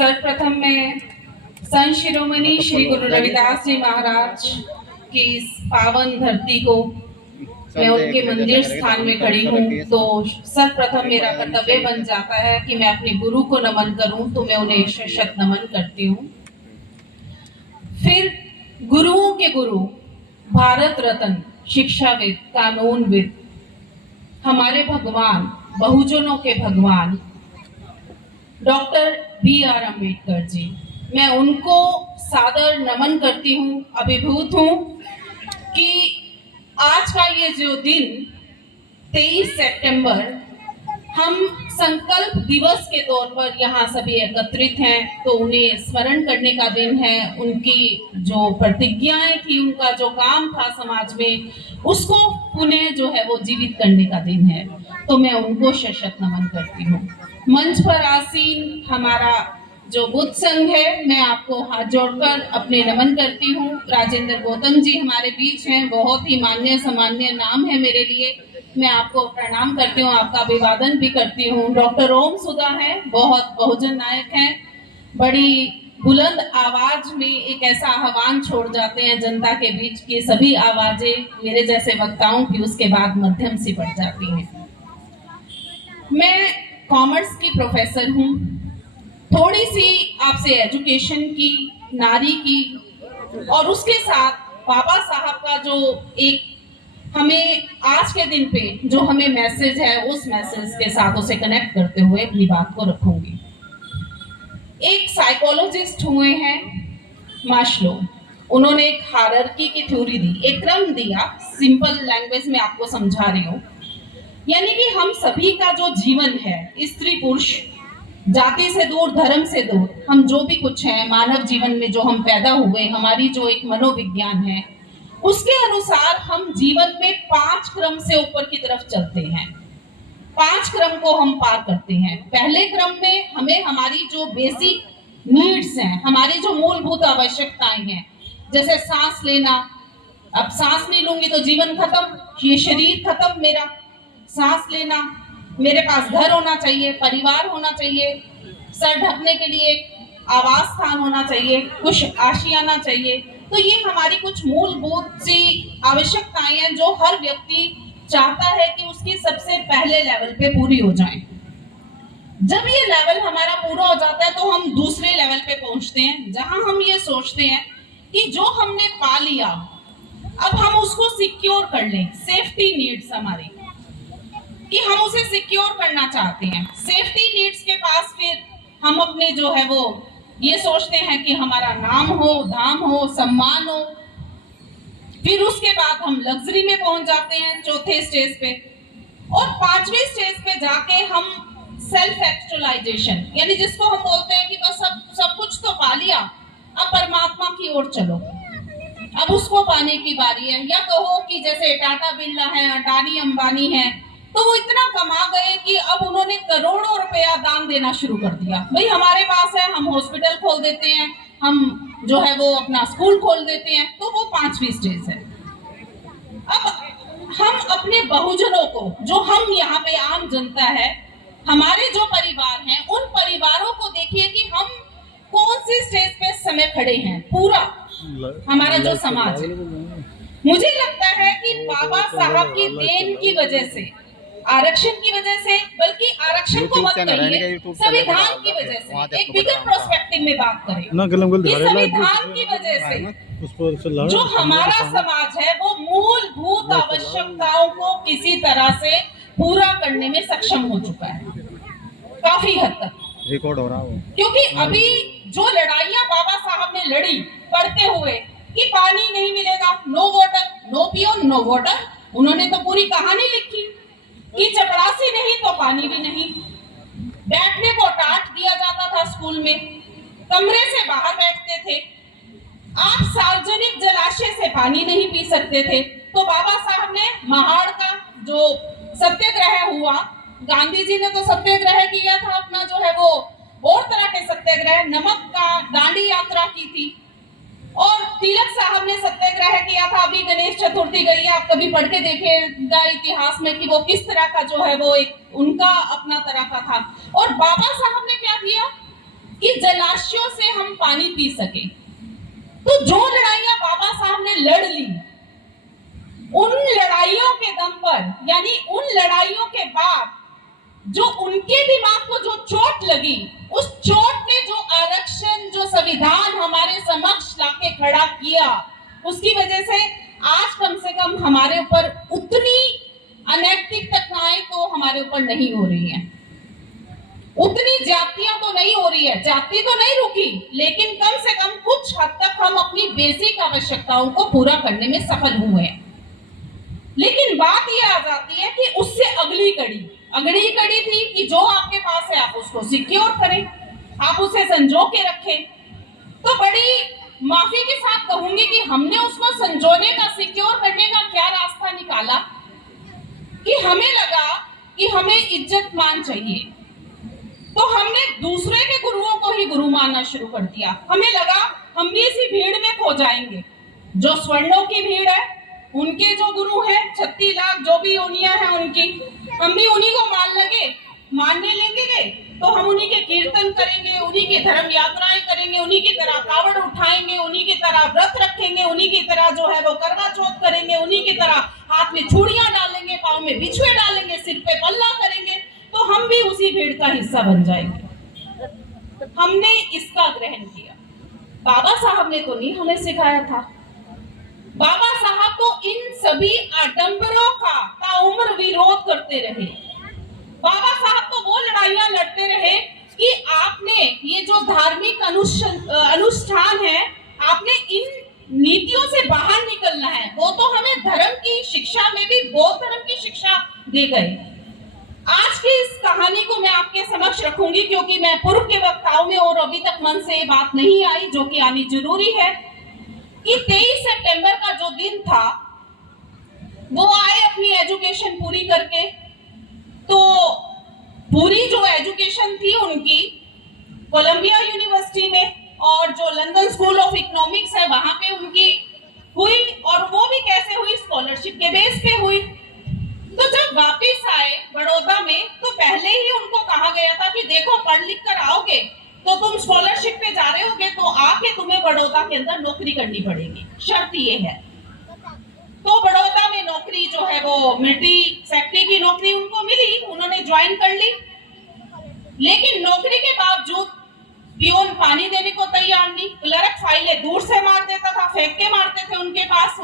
सर्वप्रथम मैं संत शिरोमणि श्री गुरु रविदास जी महाराज की इस पावन धरती को मैं उनके मंदिर स्थान में खड़ी हूँ, तो सर्वप्रथम मेरा कर्तव्य बन जाता है कि मैं अपने गुरु को नमन करूं, तो मैं उन्हें शत नमन करती हूँ। फिर गुरुओं के गुरु, भारत रत्न, शिक्षाविद, कानूनविद, हमारे भगवान, बहुजनों के भगवान डॉक्टर बी.आर. अम्बेडकर जी, मैं उनको सादर नमन करती हूँ, अभिभूत हूँ कि आज का ये जो दिन 23 सितंबर हम संकल्प दिवस के तौर पर यहाँ सभी एकत्रित हैं, तो उन्हें स्मरण करने का दिन है। उनकी जो प्रतिज्ञाएं थी, उनका जो काम था समाज में, उसको पुनः जो है वो जीवित करने का दिन है, तो मैं उनको शत नमन करती हूँ। मंच पर आसीन हमारा जो बुद्ध संघ है, मैं आपको हाथ जोड़कर अपने नमन करती हूँ। राजेंद्र गौतम जी हमारे बीच हैं, बहुत ही मान्य सम्मान्य नाम है मेरे लिए, मैं आपको प्रणाम करती हूँ, आपका अभिवादन भी करती हूँ। डॉक्टर ओम सुधा है, बहुत बहुजन नायक हैं, बड़ी बुलंद आवाज में एक ऐसा आह्वान छोड़ जाते हैं जनता के बीच की सभी आवाजें मेरे जैसे वक्ताओं की उसके बाद मध्यम सी पड़ जाती हैं। मैं कॉमर्स की प्रोफेसर हूँ, थोड़ी सी आपसे एजुकेशन की, नारी की, और उसके साथ बाबा साहब का जो एक हमें आज के दिन पे जो हमें मैसेज है, उस मैसेज के साथ उसे कनेक्ट करते हुए अपनी बात को रखूंगी। एक साइकोलॉजिस्ट हुए हैं मास्लो, उन्होंने एक हायरार्की की थ्योरी दी, एक क्रम दिया, सिंपल लैंग्वेज में आपको समझा रही हूँ। यानी कि हम सभी का जो जीवन है, स्त्री पुरुष, जाति से दूर, धर्म से दूर, हम जो भी कुछ हैं मानव जीवन में जो हम पैदा हुए, हमारी जो एक मनोविज्ञान है, उसके अनुसार हम जीवन में 5 क्रम से ऊपर की तरफ चलते हैं। 5 क्रम को हम पार करते हैं। पहले क्रम में हमें हमारी जो बेसिक नीड्स हैं, हमारी जो मूलभूत आवश्यकताएं हैं, जैसे सांस लेना, अब सांस नहीं लूंगी तो जीवन खत्म, ये शरीर खत्म मेरा। सांस लेना, मेरे पास घर होना चाहिए, परिवार होना चाहिए, सर ढकने के लिए आवास स्थान होना चाहिए, कुछ आशियाना चाहिए। तो ये हमारी कुछ मूलभूत सी आवश्यकताएं हैं जो हर व्यक्ति चाहता है कि उसकी सबसे पहले लेवल पे पूरी हो जाए। जब ये लेवल हमारा पूरा हो जाता है तो हम दूसरे लेवल पे पहुंचते हैं, जहां हम ये सोचते हैं कि जो हमने पा लिया अब हम उसको सिक्योर कर लें। सेफ्टी नीड्स हमारी, कि हम उसे सिक्योर करना चाहते हैं। सेफ्टी नीड्स के पास फिर हम अपने जो है वो ये सोचते हैं कि हमारा नाम हो, धाम हो, सम्मान हो। फिर उसके बाद हम लग्जरी में पहुंच जाते हैं, चौथे स्टेज पे, और 5वें स्टेज पे जाके हम सेल्फ एक्चुअलाइजेशन, यानी जिसको हम बोलते हैं कि बस सब कुछ तो पा लिया, अब परमात्मा की ओर चलो, अब उसको पाने की बारी है। या कहो कि जैसे टाटा बिरला है, अडानी अंबानी है, तो वो इतना कमा गए कि अब उन्होंने करोड़ों रुपया दान देना शुरू कर दिया। भाई हमारे पास है, हम हॉस्पिटल खोल देते हैं, हम जो है वो अपना स्कूल खोल देते हैं, तो वो 5वीं स्टेज है। अब हम अपने बहुजनों को, जो हम यहाँ पे आम जनता है, हमारे जो परिवार हैं, उन परिवारों को देखिए कि हम कौन सी स्टेज पे समय खड़े हैं। पूरा हमारा जो समाज है, मुझे लगता है कि बाबा साहब की देन की वजह से, आरक्षण की वजह से, बल्कि आरक्षण को मत कहिए, संविधान की वजह से, एक बिगर प्रोस्पेक्टिव में बात करें, संविधान की वजह से जो हमारा समाज है वो मूलभूत आवश्यकताओं को किसी तरह से पूरा करने में सक्षम हो चुका है, काफी हद तक रिकॉर्ड हो रहा हो। क्योंकि अभी जो लड़ाइयां बाबा साहब ने लड़ी पढ़ते हुए कि पानी नहीं मिलेगा, नो वाटर, नो पियो नो वाटर, उन्होंने तो पूरी कहानी लिखी कि चपरासी नहीं तो पानी भी नहीं। बैठने को टाट दिया जाता था स्कूल में, कमरे से बाहर बैठते थे, आप सार्वजनिक जलाशय से पानी नहीं पी सकते थे। तो बाबा साहब ने महाड़ का जो सत्याग्रह हुआ, गांधी जी ने तो सत्याग्रह किया था अपना जो है वो और तरह के सत्याग्रह, नमक का दांडी यात्रा की थी, और तिलक साहब ने सत्याग्रह किया था। अभी गणेश चतुर्थी गई है, आप कभी पढ़ के देखिएगा इतिहास में कि वो किस तरह का जो है वो एक उनका अपना तरह का था। और बाबा साहब ने क्या किया कि जलाशय हम पानी पी सके। तो जो लड़ाइयां बाबा साहब ने लड़ ली, उन लड़ाइयों के दम पर, यानी उन लड़ाइयों के बाद जो उनके दिमाग को जो चोट लगी, उस चोट ने जो आरक्षण, जो संविधान हमारे समक्ष लाके खड़ा किया, उसकी वजह से आज कम से कम हमारे ऊपर उतनी अनैतिक घटनाएं तो हमारे ऊपर नहीं हो रही है, उतनी जातियां तो नहीं हो रही है, जाति तो नहीं रुकी, लेकिन कम से कम कुछ हद तक हम अपनी बेसिक आवश्यकताओं को पूरा करने में सफल हुए हैं। लेकिन बात यह आ जाती है कि उससे अगली कड़ी थी कि जो आपके पास है आप उसको सिक्योर करें, आप उसे संजो के रखें। तो बड़ी माफी के साथ कहूंगी कि हमने उसको संजोने का, सिक्योर करने का क्या रास्ता निकाला कि हमें लगा कि हमें इज्जत मान चाहिए, तो हमने दूसरे के गुरुओं को ही गुरु मानना शुरू कर दिया। हमें लगा हम भी इसी भीड़ में खो जाएंगे, जो स्वर्णों की भीड़ है, उनके जो गुरु हैं 36 लाख जो भी योनियां हैं उनकी, हम भी उन्हीं को मानने लेंगे, तो हम उन्हीं के कीर्तन करेंगे, उन्हीं की धर्म यात्राएं करेंगे, उन्हीं की तरह कावड़ उठाएंगे, उन्हीं की तरह व्रत रखेंगे, उन्हीं की तरह जो है वो करवा चौथ करेंगे, उन्हीं की तरह हाथ में चूड़ियां डालेंगे, पाँव में बिछुए डालेंगे, सिर पे पल्ला करेंगे, तो हम भी उसी भीड़ का हिस्सा बन जाएंगे। हमने इसका ग्रहण किया। बाबा साहब ने तो नहीं हमें सिखाया था। बाबा साहब तो इन सभी आडंबरों का ताउम्र विरोध करते रहे। बाबा साहब तो वो लड़ाइयां लड़ते रहे कि आपने ये जो धार्मिक अनुष्ठान है, आपने इन नीतियों से बाहर निकलना है। वो तो हमें धर्म की शिक्षा में भी बौद्ध धर्म की शिक्षा दे गए। आज की इस कहानी को मैं आपके समक्ष रखूंगी क्योंकि मैं पूर्व के वक्ताओं में और अभी तक मन से बात नहीं आई, जो कि आनी जरूरी है, कि 23 सितंबर का जो दिन था, वो आए अपनी एजुकेशन पूरी करके। तो पूरी जो एजुकेशन थी उनकी कोलंबिया यूनिवर्सिटी में, और जो लंदन स्कूल ऑफ इकोनॉमिक्स है वहां पे उनकी हुई, और वो भी कैसे हुई, स्कॉलरशिप के बेस पे हुई। तो जब वापस आए बड़ौदा में, तो पहले ही उनको कहा गया था कि देखो पढ़ लिख कर आओगे तो तुम स्कॉलरशिप पे जा रहे होगे, तो आके तुम्हें बड़ौदा के अंदर नौकरी करनी पड़ेगी, शर्त ये है। तो बड़ौदा में नौकरी जो है वो मिलिट्री सेक्रेटरी की नौकरी उनको मिली, उन्होंने ज्वाइन कर ली। लेकिन नौकरी के बावजूद पियोन पानी देने को तैयार नहीं, क्लर्क फाइलें दूर से मार देता था, फेंक के मारते थे उनके पास।